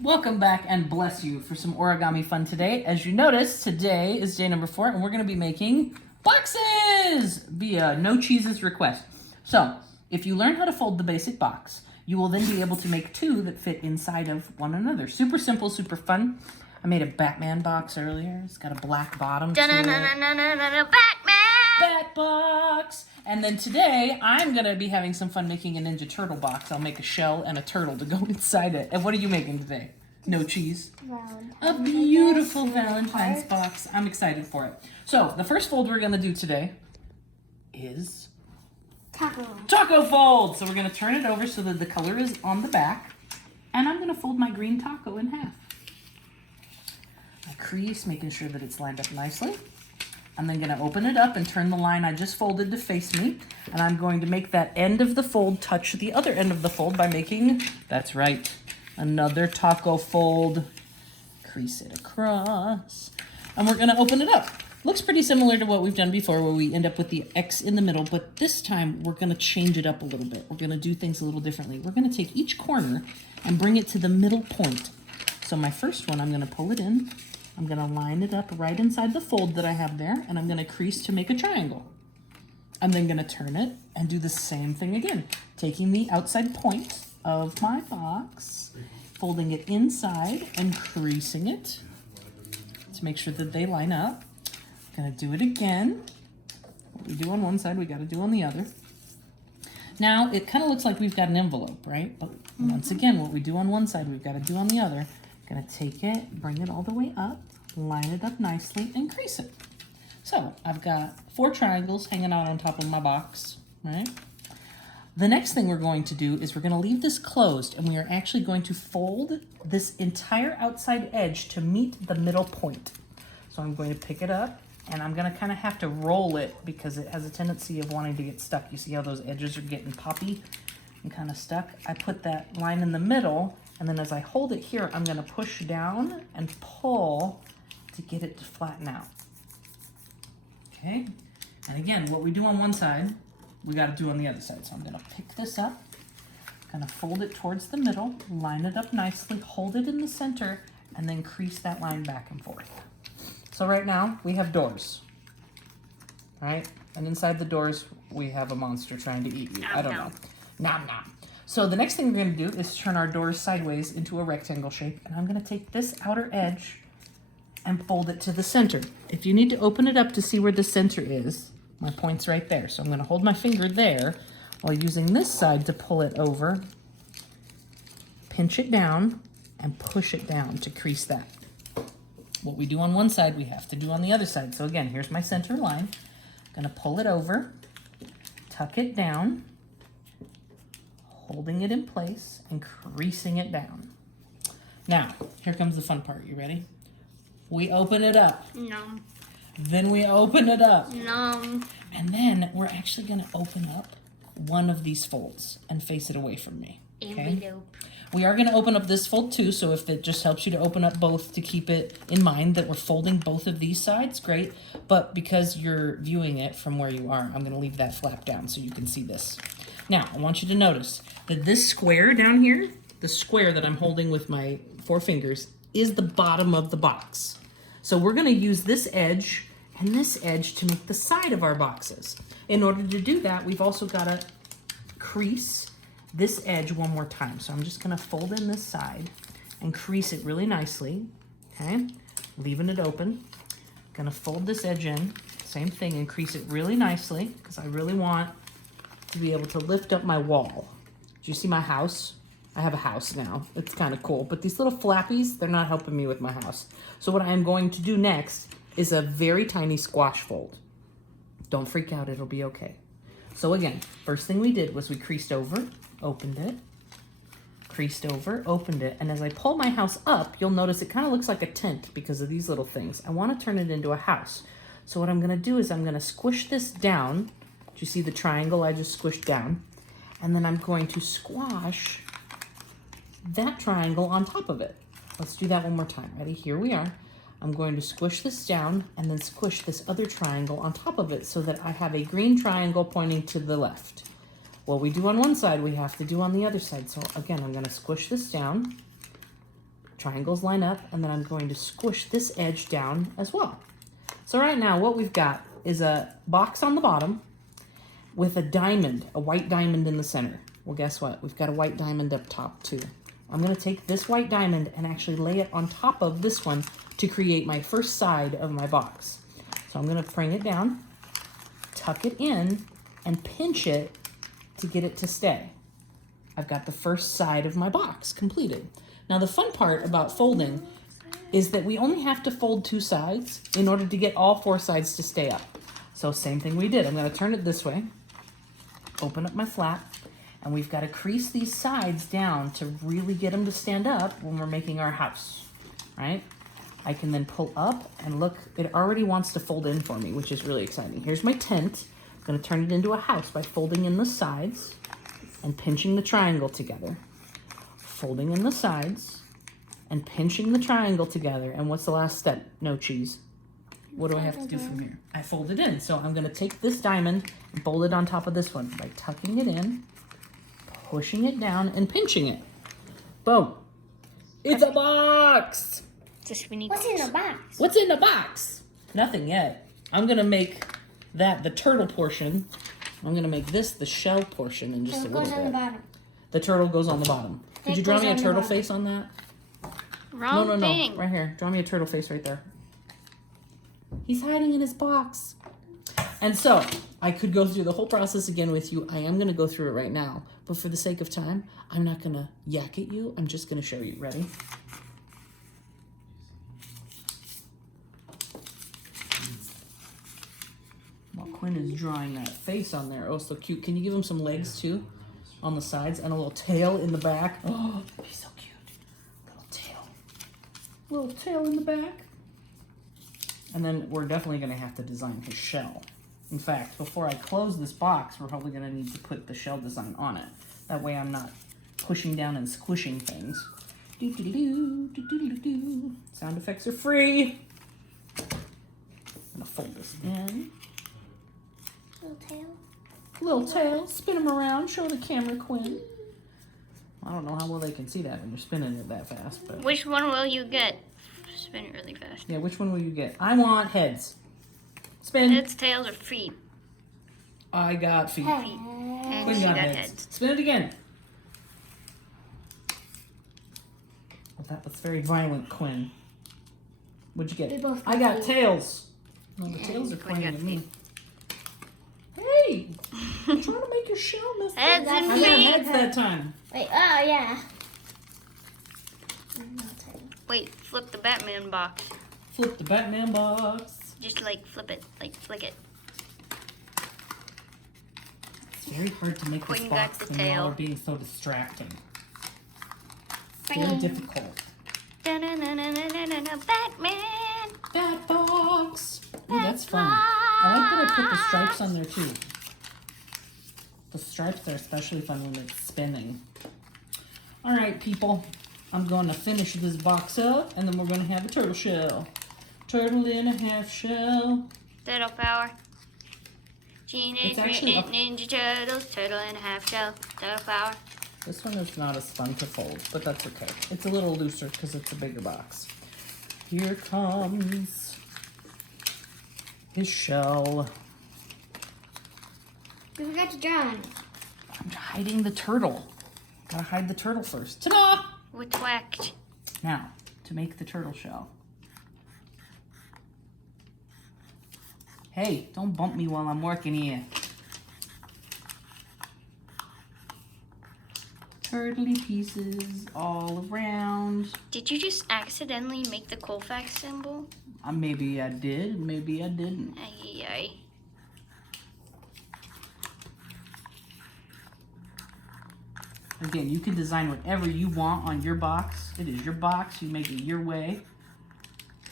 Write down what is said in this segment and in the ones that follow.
Welcome back and bless you for some origami fun today. As you notice, today is day number 4 and we're going to be making boxes via no cheeses request. So, if you learn how to fold the basic box, you will then be able to make 2 that fit inside of one another. Super simple, super fun. I made a Batman box earlier. It's got a black bottom to it. Batman! Bat box! And then today, I'm going to be having some fun making a Ninja Turtle box. I'll make a shell and a turtle to go inside it. And what are you making today? No cheese? A beautiful Valentine's box. I'm excited for it. So, the first fold we're going to do today is taco fold. So we're going to turn it over so that the color is on the back. And I'm going to fold my green taco in half. I crease, making sure that it's lined up nicely. I'm then going to open it up and turn the line I just folded to face me. And I'm going to make that end of the fold touch the other end of the fold by making, that's right, another taco fold. Crease it across. And we're going to open it up. Looks pretty similar to what we've done before where we end up with the X in the middle, but this time we're going to change it up a little bit. We're going to do things a little differently. We're going to take each corner and bring it to the middle point. So my first one, I'm going to pull it in. I'm going to line it up right inside the fold that I have there, and I'm going to crease to make a triangle. I'm then going to turn it and do the same thing again, taking the outside point of my box, folding it inside and creasing it to make sure that they line up. I'm going to do it again. What we do on one side, we got to do on the other. Now, it kind of looks like we've got an envelope, right? But once again, what we do on one side, we've got to do on the other. Gonna take it, bring it all the way up, line it up nicely, and crease it. So I've got 4 triangles hanging out on top of my box, right? The next thing we're going to do is we're gonna leave this closed, and we are actually going to fold this entire outside edge to meet the middle point. So I'm going to pick it up, and I'm gonna kind of have to roll it because it has a tendency of wanting to get stuck. You see how those edges are getting poppy and kind of stuck? I put that line in the middle, and then as I hold it here, I'm going to push down and pull to get it to flatten out. Okay? And again, what we do on one side, we got to do on the other side. So I'm going to pick this up, kind of fold it towards the middle, line it up nicely, hold it in the center, and then crease that line back and forth. So right now, we have doors. Right? And inside the doors, we have a monster trying to eat you. I don't know. Nom nom. So the next thing we're going to do is turn our doors sideways into a rectangle shape. And I'm going to take this outer edge and fold it to the center. If you need to open it up to see where the center is, my point's right there. So I'm going to hold my finger there while using this side to pull it over, pinch it down, and push it down to crease that. What we do on one side, we have to do on the other side. So again, here's my center line. I'm going to pull it over, tuck it down, holding it in place and creasing it down. Now, here comes the fun part. You ready? We open it up. No. Then we open it up. No. And then we're actually going to open up one of these folds and face it away from me. Okay? Envelope. We are going to open up this fold too, so if it just helps you to open up both to keep it in mind that we're folding both of these sides, great. But because you're viewing it from where you are, I'm going to leave that flap down so you can see this. Now, I want you to notice that this square down here, the square that I'm holding with my 4 fingers, is the bottom of the box. So we're going to use this edge and this edge to make the side of our boxes. In order to do that, we've also got to crease this edge one more time. So I'm just going to fold in this side and crease it really nicely, okay? Leaving it open. Going to fold this edge in, same thing, and crease it really nicely because I really want to be able to lift up my wall. Do you see my house? I have a house now. It's kind of cool. But these little flappies, they're not helping me with my house. So what I'm going to do next is a very tiny squash fold. Don't freak out. It'll be okay. So again, first thing we did was we creased over, opened it, creased over, opened it. And as I pull my house up, you'll notice it kind of looks like a tent because of these little things. I want to turn it into a house. So what I'm going to do is I'm going to squish this down. Do you see the triangle I just squished down? And then I'm going to squash that triangle on top of it. Let's do that one more time. Ready? Here we are. I'm going to squish this down and then squish this other triangle on top of it so that I have a green triangle pointing to the left. What we do on one side, we have to do on the other side. So again, I'm going to squish this down, Triangles line up, and then I'm going to squish this edge down as well. So right now what we've got is a box on the bottom with a diamond, a white diamond in the center. Well, guess what? We've got a white diamond up top too. I'm gonna take this white diamond and actually lay it on top of this one to create my first side of my box. So I'm gonna bring it down, tuck it in, and pinch it to get it to stay. I've got the first side of my box completed. Now the fun part about folding is that we only have to fold 2 sides in order to get all 4 sides to stay up. So same thing we did. I'm gonna turn it this way, open up my flap, and we've got to crease these sides down to really get them to stand up when we're making our house, right? I can then pull up and look, it already wants to fold in for me, which is really exciting. Here's my tent. I'm gonna turn it into a house by folding in the sides and pinching the triangle together. Folding in the sides and pinching the triangle together. And what's the last step? No cheese. What do I have to do from here? I fold it in. So I'm gonna take this diamond and fold it on top of this one by tucking it in, pushing it down, and pinching it. Boom. It's a box! What's in the box? What's in the box? Nothing yet. I'm gonna make that the turtle portion. I'm gonna make this the shell portion in just a little bit. On the bottom. The turtle goes on the bottom. Could you draw me a turtle face on that? Wrong thing. Right here. Draw me a turtle face right there. He's hiding in his box. And so, I could go through the whole process again with you. I am going to go through it right now. But for the sake of time, I'm not going to yak at you. I'm just going to show you. Ready? While Quinn is drawing that face on there. Oh, so cute. Can you give him some legs, too? On the sides and a little tail in the back. Oh, that'd be so cute. Little tail. Little tail in the back. And then we're definitely going to have to design his shell. In fact, before I close this box, we're probably going to need to put the shell design on it. That way I'm not pushing down and squishing things. Do-do-do-do, do-do-do-do. Sound effects are free. I'm going to fold this in. Little tail. Little tail. Spin them around. Show the camera, Quinn. I don't know how well they can see that when you're spinning it that fast. But Which one will you get? Spin it really fast. yeah, which one will you get? I want heads. Spin. Heads, tails, or feet? I got feet. Feet. And Quinn she got got heads. heads. Spin it again. Well, that was very violent, Quinn. What'd you We get? both I got got feet. tails. No, the And tails are Quinn pointing got at me. Hey! I'm trying to make your shell, mister. Heads and I got feet. heads that time. Wait, oh yeah. Wait, flip the Batman box. Flip the Batman box. Just like flip it, like flick it. It's very hard to make this Quinn box got the when y'all tail. are being so distracting. It's very difficult. Batman! Bat box. Ooh, that's fun. I like that I put the stripes on there too. The stripes are especially fun when it's spinning. All right, people. I'm going to finish this box up, and then we're going to have a turtle shell. Turtle in a half shell. Turtle power. Teenage It's actually Mutant Ninja Turtles, turtle and a half shell. Turtle power. This one is not as fun to fold, but that's okay. It's a little looser because it's a bigger box. Here comes his shell. We forgot to draw on. I'm hiding the turtle. Gotta hide the turtle first. Ta-da! With whacked. Now, to make the turtle shell. Hey, don't bump me while I'm working here. Turtly pieces all around. Did you just accidentally make the Colfax symbol? Maybe I did, maybe I didn't. Ay, ay. Again, you can design whatever you want on your box. It is your box. You make it your way.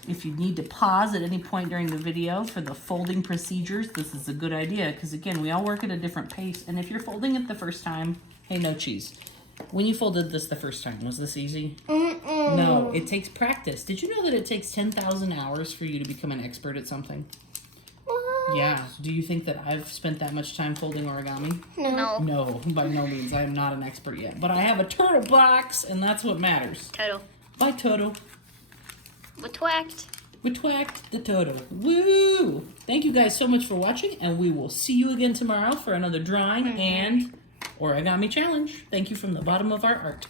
If you need to pause at any point during the video for the folding procedures, this is a good idea because, again, we all work at a different pace. And if you're folding it the first time, hey, no cheese. When you folded this the first time, was this easy? No, it takes practice. Did you know that it takes 10,000 hours for you to become an expert at something? Yeah. Do you think that I've spent that much time folding origami? No. No, by no means. I am not an expert yet. But I have a turtle box, and that's what matters. Turtle. by Toto. We twacked. We twacked the Toto. Woo! Thank you guys so much for watching, and we will see you again tomorrow for another drawing and origami challenge. Thank you from the bottom of our heart.